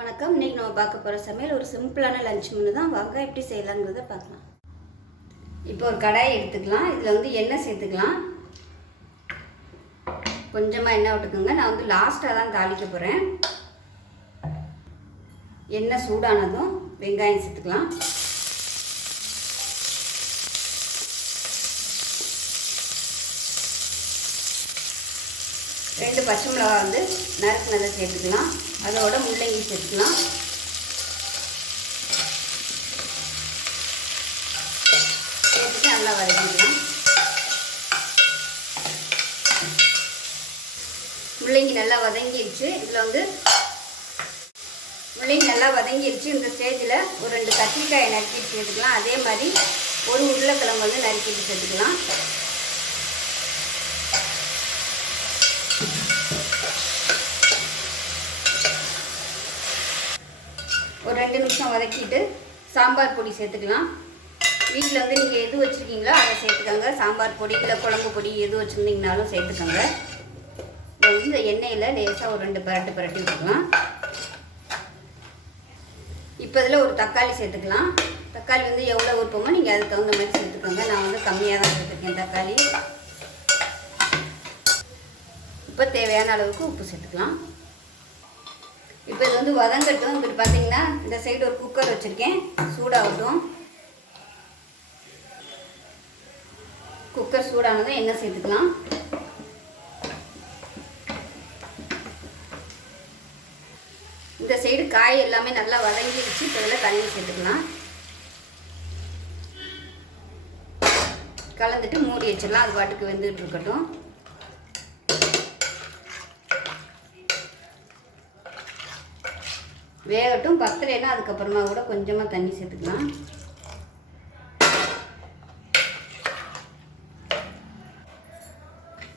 வணக்கம். இன்றைக்கி நம்ம பார்க்க போகிற சமையல் ஒரு சிம்பிளான லஞ்ச் மெனு தான். வாங்க எப்படி செய்யலாங்கிறத பார்க்கலாம். இப்போ ஒரு கடாயை எடுத்துக்கலாம். இதில் வந்து எண்ணெய் சேர்த்துக்கலாம். கொஞ்சமாக எண்ணெய் விட்டுக்குங்க. நான் வந்து லாஸ்ட்டாக தான் தாளிக்க போகிறேன். எண்ணெய் சூடானதும் வெங்காயம் சேர்த்துக்கலாம். ரெண்டு பச்சை மிளகா வந்து நறுக்குனதை சேர்த்துக்கலாம். அதோட முள்ளங்கி சேர்த்துக்கலாம். சேர்த்துட்டு நல்லா வதக்கிக்கலாம். முள்ளங்கி நல்லா வதங்கிடுச்சு. இதில் வந்து முள்ளங்கி நல்லா வதங்கிடுச்சு. இந்த ஸ்டேஜில் ஒரு 2 கத்திரிக்காயை நறுக்கிட்டு சேர்த்துக்கலாம். அதே மாதிரி ஒரு உருளைக்கிழங்கு வந்து நறுக்கிட்டு சேர்த்துக்கலாம். ஒரு 2 நிமிஷம் வதக்கிட்டு சாம்பார் பொடி சேர்த்துக்கலாம். வீட்டில் வந்து நீங்கள் எது வச்சுருக்கீங்களோ அதை சேர்த்துக்கோங்க. சாம்பார் பொடி இல்லை குழம்பு பொடி எது வச்சுருந்தீங்கனாலும் சேர்த்துக்கோங்க. இந்த எண்ணெயில் லேசாக ஒரு 2 பரட்டி விட்டுக்கலாம். இப்போ இதில் ஒரு தக்காளி சேர்த்துக்கலாம். தக்காளி வந்து எவ்வளோ விருப்பமோ நீங்கள் அதுக்கு தகுந்த மாதிரி சேர்த்துக்கோங்க. நான் வந்து கம்மியாக தான் சேர்த்துருக்கேன் தக்காளி. இப்போ தேவையான அளவுக்கு உப்பு சேர்த்துக்கலாம். இப்போ இது வந்து வதங்கட்டும். இப்படி பார்த்தீங்கன்னா இந்த சைடு ஒரு குக்கர் வச்சுருக்கேன், சூடாகட்டும். குக்கர் சூடானதும் எண்ணெய் சேர்த்துக்கலாம். இந்த சைடு காய் எல்லாமே நல்லா வதங்கிடுச்சு. இப்போ இதில் தண்ணி சேர்த்துக்கலாம். கலந்துட்டு மூடி வச்சிடலாம். அது பாட்டுக்கு வெந்துட்டு இருக்கட்டும். வேகட்டும். பத்தலைன்னா அதுக்கப்புறமா கூட கொஞ்சமாக தண்ணி சேர்த்துக்கலாம்.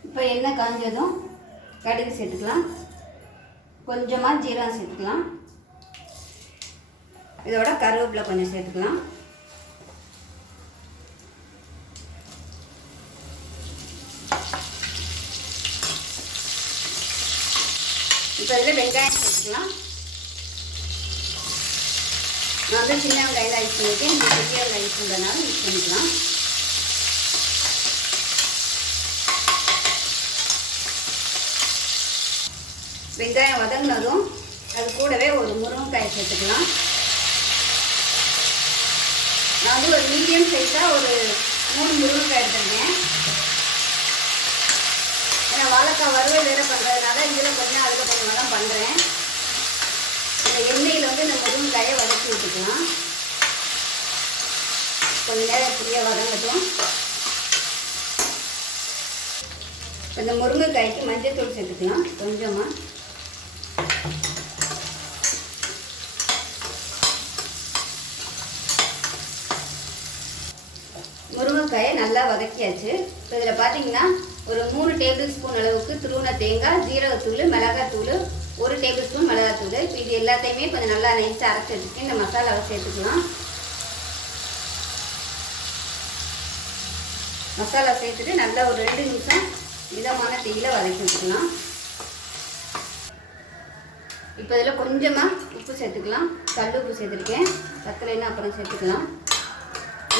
இப்போ எண்ணெய் காஞ்சதும் கடுகு சேர்த்துக்கலாம். கொஞ்சமாக ஜீரகம் சேர்த்துக்கலாம். இதோட கருவேப்பிலை கொஞ்சம் சேர்த்துக்கலாம். இப்போ இதில் வெங்காயம் சேர்த்துக்கலாம். நான் வந்து சின்ன வெங்காயம் யூஸ் பண்ணியிருக்கேன். இந்த பெரிய வெங்காயம் யூஸ் பண்ணுறதுனால யூஸ் பண்ணிக்கலாம். வெங்காயம் வதங்கினதும் அது கூடவே ஒரு முருங்கைக்காயை சேர்த்துக்கலாம். நான் வந்து ஒரு மீடியம் சைஸாக ஒரு 3 முருங்கைக்காய் எடுத்துருக்கேன். ஏன்னா வாழைக்காய் வறுவல் வேறு பண்ணுறதுனால இதில் கொஞ்சம் அதில் கொஞ்சமாக தான் பண்ணுறேன். இந்த எண்ணெயில் வந்து இந்த முருங்கைக்காயை வதக்கி விட்டுக்கலாம். கொஞ்சம் நேரம் இப்படியே வதங்கட்டும். இந்த முருங்கைக்காய்க்கு மஞ்சள் தூள் சேர்த்துக்கலாம் கொஞ்சமாக. முருங்கைக்காயை நல்லா வதக்கியாச்சு. இப்போ இதில் பார்த்தீங்கன்னா ஒரு 3 டேபிள் ஸ்பூன் அளவுக்கு துருவின தேங்காய், ஜீரகத்தூள், மிளகாத்தூள், 1 டேபிள் ஸ்பூன் மிளகாத்தூள். இப்போ இது எல்லாத்தையுமே கொஞ்சம் நல்லா நைஸாக அரைச்சி வச்சுட்டு இந்த மசாலாவை சேர்த்துக்கலாம். மசாலா சேர்த்துட்டு நல்லா ஒரு 2 நிமிஷம் மிதமான தீயில வதக்கி வச்சுக்கலாம். இப்போ இதில் கொஞ்சமாக உப்பு சேர்த்துக்கலாம். கல் உப்பு சேர்த்துருக்கேன். பத்தலைன்னா அப்புறம் சேர்த்துக்கலாம்.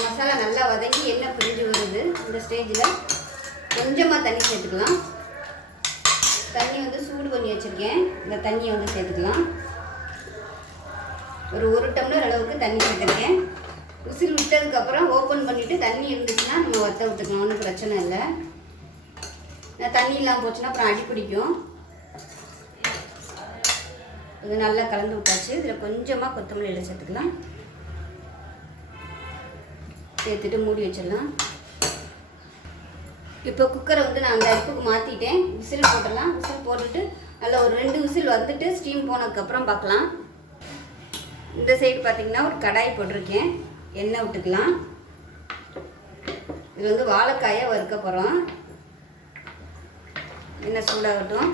மசாலா நல்லா வதங்கி எண்ணெய் பிரிஞ்சு வருது. இந்த ஸ்டேஜில் கொஞ்சமாக தண்ணி சேர்த்துக்கலாம். தண்ணி வந்து சூடு பண்ணி வச்சுருக்கேன். இந்த தண்ணியை வந்து சேர்த்துக்கலாம். ஒரு 1 டம்ளர் அளவுக்கு தண்ணி சேர்த்துருக்கேன். விசில் விட்டதுக்கப்புறம் ஓப்பன் பண்ணிவிட்டு தண்ணி இருந்துச்சுன்னா நம்ம வற்ற விட்டுக்கலாம். ஒன்றும் பிரச்சனை இல்லை. தண்ணி இல்லாமல் போச்சுன்னா அப்புறம் அடி பிடிக்கும். இது நல்லா கலந்து விட்டாச்சு. இதில் கொஞ்சமாக கொத்தமல்லி இலை சேர்த்துக்கலாம். சேர்த்துட்டு மூடி வச்சிடலாம். இப்போ குக்கரை வந்து நான் அந்த அடுப்புக்கு மாற்றிட்டேன். விசில் போட்டுடலாம். விசில் போட்டுட்டு நல்லா ஒரு 2 விசில் வந்துட்டு ஸ்டீம் போனதுக்கப்புறம் பார்க்கலாம். இந்த சைடு பார்த்திங்கன்னா ஒரு கடாய் போட்டிருக்கேன். எண்ணெய் விட்டுக்கலாம். இது வந்து வாழைக்காயை வறுக்க போகிறோம். எண்ணெய் சூடாகட்டும்.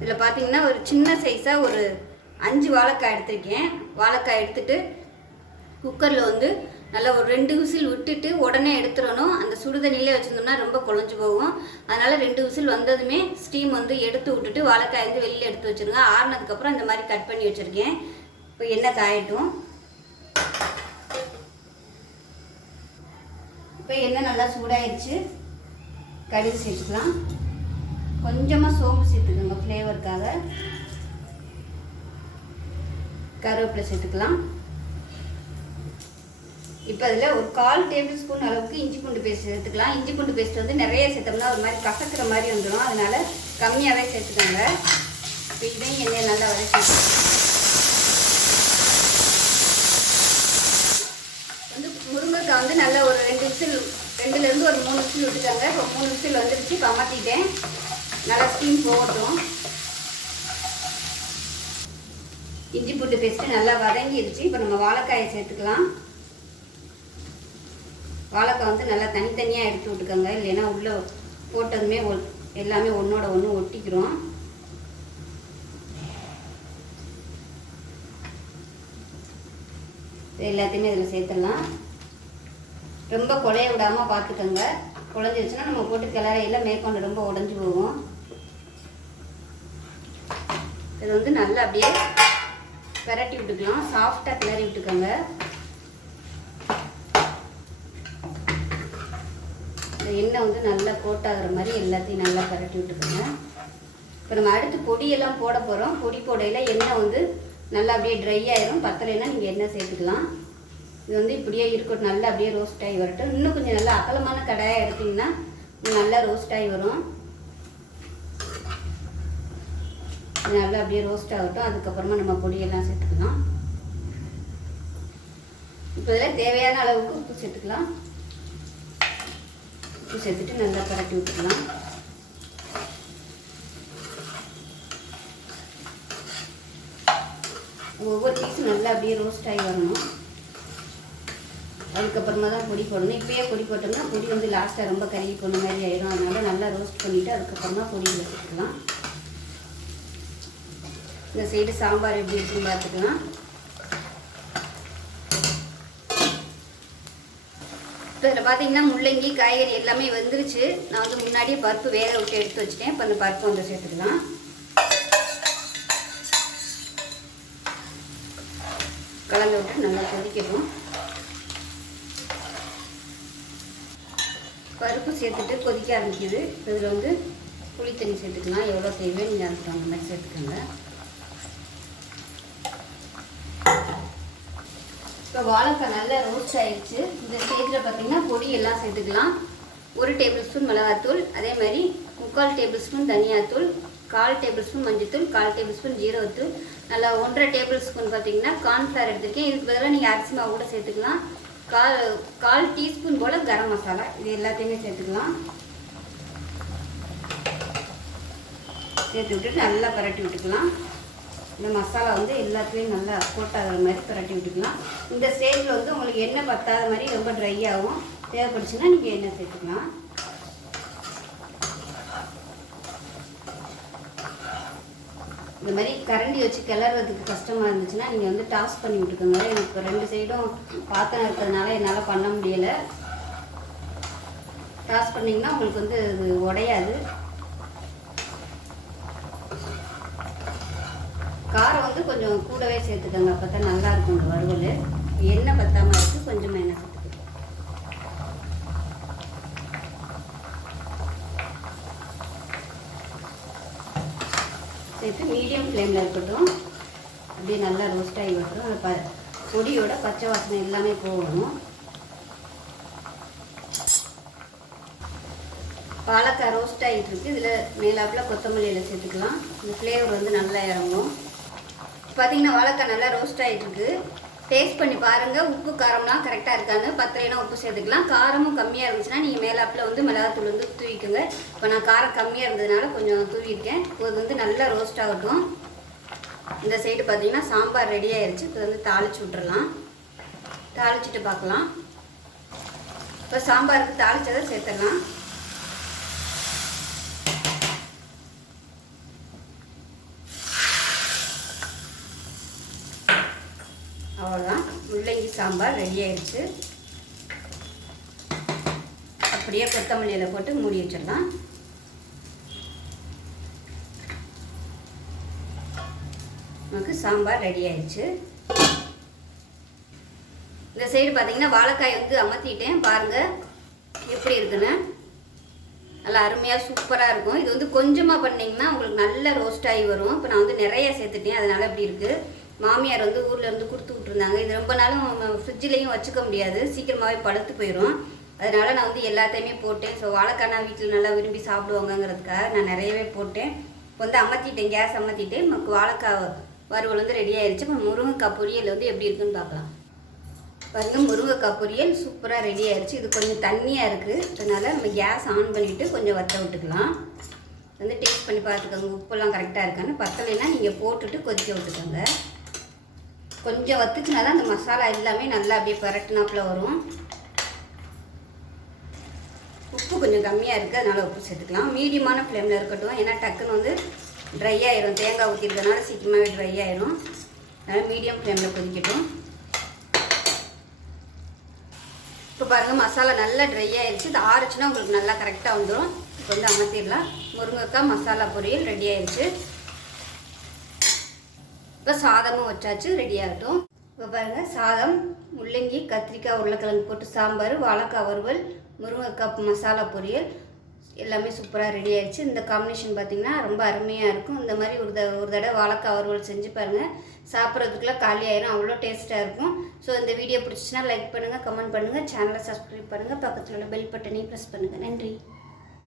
இதில் பார்த்திங்கன்னா ஒரு சின்ன சைஸாக ஒரு 5 வாழைக்காய் எடுத்திருக்கேன். வாழைக்காய் எடுத்துகிட்டு குக்கரில் வந்து நல்லா ஒரு 2 விசில் விட்டுட்டு உடனே எடுத்துடணும். அந்த சுடுதண்ணிலே வச்சுருந்தோம்னா ரொம்ப குழஞ்சி போகும். அதனால் 2 விசில் வந்ததுமே ஸ்டீம் வந்து எடுத்து விட்டுட்டு வாழைக்காய் வந்து வெளியில் எடுத்து வச்சுருங்க. ஆறுனதுக்கப்புறம் இந்த மாதிரி கட் பண்ணி வச்சுருக்கேன். இப்போ எண்ணெய் காயட்டும். இப்போ எண்ணெய் நல்லா சூடாயிடுச்சு. கடுகு சேர்த்துக்கலாம். கொஞ்சமாக சோம்பு சேர்த்துக்கோங்க ஃப்ளேவருக்காக. கருவேப்பிலை சேர்த்துக்கலாம். இப்போ அதில் ஒரு 1/4 டேபிள் ஸ்பூன் அளவுக்கு இஞ்சி பூண்டு பேஸ்ட் சேர்த்துக்கலாம். இஞ்சி பூண்டு பேஸ்ட் வந்து நிறைய சேர்த்தோம்னா ஒரு மாதிரி கசக்கிற மாதிரி வந்துடும். அதனால கம்மியாகவே சேர்த்துக்கோங்க. இப்போ இதையும் எண்ணெய் நல்லா வதக்கி வந்து முருங்கைக்காய் வந்து நல்லா ஒரு 2லேருந்து ஒரு 3 விசில் விட்டுட்டாங்க. இப்போ 3 விசில் வந்துருச்சு. இப்போ அமர்த்திட்டேன். நல்லா ஸ்டீம் போகட்டும். இஞ்சி பூண்டு பேஸ்ட்டு நல்லா வதங்கிடுச்சு. இப்போ நம்ம வாழைக்காயை சேர்த்துக்கலாம். வாழைக்காய் வந்து நல்லா தனித்தனியாக எடுத்து விட்டுக்கோங்க, இல்லைன்னா உள்ளே போட்டதுமே எல்லாமே ஒன்றோட ஒன்று ஒட்டிக்கிறோம். எல்லாத்தையுமே இதில் சேர்த்துடலாம். ரொம்ப குழைய விடாமல் பார்த்துக்கோங்க. குழஞ்சிருச்சுன்னா நம்ம போட்டு கிளறையில் மேற்கொண்டு ரொம்ப உடஞ்சி போகும். இது வந்து நல்லா அப்படியே பெரட்டி விட்டுக்கலாம். சாஃப்டாக கிளறி விட்டுக்கோங்க. இந்த எண்ணெய் வந்து நல்லா கோட்டாகிற மாதிரி எல்லாத்தையும் நல்லா பரட்டி விட்டுக்கோங்க. இப்போ நம்ம அடுத்து பொடியெல்லாம் போட போகிறோம். பொடி போடையில் எண்ணெய் வந்து நல்லா அப்படியே ட்ரை ஆயிரும். பத்தலைன்னா நீங்கள் எண்ணெய் சேர்த்துக்கலாம். இது வந்து இப்படியே இருக்கட்டும். நல்லா அப்படியே ரோஸ்ட் ஆகி வரட்டும். இன்னும் கொஞ்சம் நல்லா அகலமான கடாயாக எடுத்திங்கன்னா நல்லா ரோஸ்ட் ஆகி வரும். நல்லா அப்படியே ரோஸ்ட் ஆகட்டும். அதுக்கப்புறமா நம்ம பொடியெல்லாம் சேர்த்துக்கலாம். இப்போ இதில் தேவையான அளவுக்கு உப்பு சேர்த்துக்கலாம். உப்பு சேர்த்துட்டு நல்லா பரட்டி விட்டுக்கலாம். ஒவ்வொரு பீஸும் நல்லா அப்படியே ரோஸ்ட் ஆகி வரணும். அதுக்கப்புறமா தான் பொடி போடணும். இப்போயே பொடி போட்டோம்னா பொடி வந்து லாஸ்ட்டாக ரொம்ப கருகி போன மாதிரி ஆயிடும். அதனால நல்லா ரோஸ்ட் பண்ணிவிட்டு அதுக்கப்புறமா பொடியில் சேர்த்துக்கலாம். இந்த சைடு சாம்பார் எப்படி இருக்குன்னு பார்த்துக்கலாம். இப்போ இதில் பார்த்தீங்கன்னா முள்ளங்கி காய்கறி எல்லாமே வந்துருச்சு. நான் வந்து முன்னாடியே பருப்பு வேக விட்டு எடுத்து வச்சுட்டேன். இப்போ அந்த பருப்பு வந்து சேர்த்துக்கலாம். கலந்து விட்டு நல்லா கொதிக்கணும். பருப்பு சேர்த்துட்டு கொதிக்க ஆரம்பிக்குது. இதில் வந்து புளி தண்ணி சேர்த்துக்கலாம். எவ்வளோ தேவையோ நீங்கள் அதுக்கு அந்த மாதிரி சேர்த்துக்கோங்க. இப்போ வாழைக்காய் நல்லா ரோஸ்ட் ஆகிடுச்சு. இந்த ஸ்டேஜில் பார்த்தீங்கன்னா பொடி எல்லாம் சேர்த்துக்கலாம். 1 டேபிள் ஸ்பூன் மிளகாத்தூள், அதே மாதிரி 3/4 டேபிள் ஸ்பூன் தனியாத்தூள், 1/4 டேபிள் ஸ்பூன் மஞ்சத்தூள், 1/4 டேபிள் ஸ்பூன் ஜீரகத்தூள், நல்லா 1/2 டேபிள் ஸ்பூன் பார்த்தீங்கன்னா கார்ன்ஃப்ளவர் எடுத்துருக்கேன். இதுக்கு பதிலாக நீங்கள் அரிசி மாவு கூட சேர்த்துக்கலாம். 1/4 டீஸ்பூன் போல் கரம் மசாலா, இது எல்லாத்தையுமே சேர்த்துக்கலாம். சேர்த்து விட்டுட்டு நல்லா பரட்டி விட்டுக்கலாம். இந்த மசாலா வந்து எல்லாத்துலேயும் நல்லா போட்டாகிற மாதிரி பரட்டி விட்டுக்கலாம். இந்த ஸ்டேஜில் வந்து உங்களுக்கு எண்ணெய் பத்தாத மாதிரி ரொம்ப ட்ரை ஆகும். தேவைப்படுச்சுன்னா நீங்கள் எண்ணெய் சேர்த்துக்கலாம். இந்த மாதிரி கரண்டி வச்சு கிளறதுக்கு கஷ்டமாக இருந்துச்சுன்னா நீங்கள் வந்து டாஸ் பண்ணி விட்டுக்கோங்க. எனக்கு இப்போ 2 சைடும் பாத்திரம் இருக்கிறதுனால என்னால் பண்ண முடியலை. டாஸ் பண்ணிங்கன்னா உங்களுக்கு வந்து அது உடையாது. காரம் வந்து கொஞ்சம் கூடவே சேர்த்துக்கோங்க. அப்போ தான் நல்லாயிருக்கும் இந்த வறுவல். எண்ணெய் பத்தாமல் இருக்குது, கொஞ்சமாக எண்ணெய் சேர்த்துக்கோங்க. சேர்த்து மீடியம் ஃப்ளேமில் இருக்கட்டும். அப்படியே நல்லா ரோஸ்ட் ஆகி வரட்டும். அந்த பொடியோட பச்சை வாசனை எல்லாமே போகணும். வாழைக்காய் ரோஸ்ட் ஆகிட்டு இருக்குது. இதில் மேலாப்பில் கொத்தமல்லி இலை சேர்த்துக்கலாம். இந்த ஃப்ளேவர் வந்து நல்லா இறங்கும். பார்த்தீங்கன்னா வாழைக்காய் நல்லா ரோஸ்ட் ஆகிட்டுருக்கு. டேஸ்ட் பண்ணி பாருங்கள். உப்பு காரம்லாம் கரெக்டாக இருக்கான்னு. பத்தலைனா உப்பு சேர்த்துக்கலாம். காரமும் கம்மியாக இருந்துச்சுன்னா நீங்கள் மேலாப்பில் வந்து மிளகாத்தூள் வந்து தூவிக்குங்க. இப்போ நான் காரம் கம்மியாக இருந்ததுனால கொஞ்சம் தூவிருக்கேன். இப்போ இது வந்து நல்லா ரோஸ்ட் ஆகட்டும். இந்த சைடு பார்த்தீங்கன்னா சாம்பார் ரெடி ஆயிடுச்சு. இப்போ வந்து தாளிச்சு விட்றலாம். தாளிச்சுட்டு பார்க்கலாம். இப்போ சாம்பாருக்கு தாளிச்சதை சேர்த்துடலாம். அவ்வளோதான், முள்ளங்கி சாம்பார் ரெடி ஆயிடுச்சு. அப்படியே கொத்தமல்லியில் போட்டு மூடி வச்சிடலாம். நமக்கு சாம்பார் ரெடி ஆயிடுச்சு. இந்த சைடு பார்த்தீங்கன்னா வாழைக்காய் வந்து அமர்த்திட்டேன், பாருங்கள் எப்படி இருக்குன்னு. நல்லா அருமையாக சூப்பராக இருக்கும். இது வந்து கொஞ்சமாக பண்ணிங்கன்னா உங்களுக்கு நல்ல ரோஸ்ட் ஆகி வரும். இப்போ நான் வந்து நிறைய சேர்த்துட்டேன், அதனால் அப்படி இருக்குது. மாமியார் வந்து ஊரில் இருந்து கொடுத்து விட்ருந்தாங்க. இது ரொம்ப நாளும் ஃப்ரிட்ஜிலையும் வச்சுக்க முடியாது, சீக்கிரமாகவே பழுத்து போயிடும். அதனால் நான் வந்து எல்லாத்தையுமே போட்டேன். ஸோ வாழைக்காய் நான் வீட்டில் நல்லா விரும்பி சாப்பிடுவாங்கங்கிறதுக்காக நான் நிறையவே போட்டேன். இப்போ வந்து அமர்த்திட்டேன், கேஸ் அமர்த்திட்டேன். நமக்கு வாழைக்காய் வறுவல் வந்து ரெடி ஆயிடுச்சு. இப்போ முருங்கைக்காய் பொரியல் வந்து எப்படி இருக்குன்னு பார்க்கலாம். பாருங்கள், முருங்கைக்காய் பொரியல் சூப்பராக ரெடி ஆயிடுச்சு. இது கொஞ்சம் தண்ணியாக இருக்குது, அதனால் நம்ம கேஸ் ஆன் பண்ணிவிட்டு கொஞ்சம் வற்ற விட்டுக்கலாம். வந்து டேஸ்ட் பண்ணி பார்த்துக்கோங்க, உப்பெல்லாம் கரெக்டாக இருக்கான்னு. பத்தலைன்னா நீங்கள் போட்டுட்டு கொதிக்க விட்டுக்கோங்க. கொஞ்சம் வத்துச்சுனா தான் அந்த மசாலா எல்லாமே நல்லா அப்படியே பரட்டினாப்பில் வரும். உப்பு கொஞ்சம் கம்மியாக இருக்குது, அதனால் உப்பு சேர்த்துக்கலாம். மீடியமான ஃப்ளேமில் இருக்கட்டும், ஏன்னா டக்குன்னு வந்து ட்ரை ஆயிரும். தேங்காய் ஊற்றிருக்கனால சீக்கிரமாகவே ட்ரை ஆயிரும். அதனால் மீடியம் ஃப்ளேமில் கொதிக்கட்டும். இப்போ பாருங்கள், மசாலா நல்லா ட்ரை ஆயிடுச்சு. இது ஆறுச்சுன்னா உங்களுக்கு நல்லா கரெக்டாக வந்துடும். இப்போ வந்து அமர்த்திடலாம். முருங்கைக்காய் மசாலா பொரியல் ரெடி ஆயிடுச்சு. இப்போ சாதமும் வச்சாச்சு, ரெடி ஆகட்டும். இப்போ பாருங்கள், சாதம், முள்ளங்கி, கத்திரிக்காய், உருளைக்கிழங்கு போட்டு சாம்பார், வாழைக்காய் வறுவல், முருங்கைக்காய் மசாலா பொரியல் எல்லாமே சூப்பராக ரெடி ஆயிடுச்சு. இந்த காம்பினேஷன் பார்த்திங்கன்னா ரொம்ப அருமையாக இருக்கும். இந்த மாதிரி ஒரு தடவை வாழைக்காய் வறுவல் செஞ்சு பாருங்கள், சாப்பிட்றதுக்குலாம் காலி ஆயிரும், அவ்வளோ டேஸ்ட்டாக இருக்கும். ஸோ இந்த வீடியோ பிடிச்சிச்சின்னா லைக் பண்ணுங்கள், கமெண்ட் பண்ணுங்கள், சேனலை சப்ஸ்கிரைப் பண்ணுங்கள், பக்கத்தில் உள்ள பெல் பட்டனையும் ப்ரெஸ் பண்ணுங்கள். நன்றி.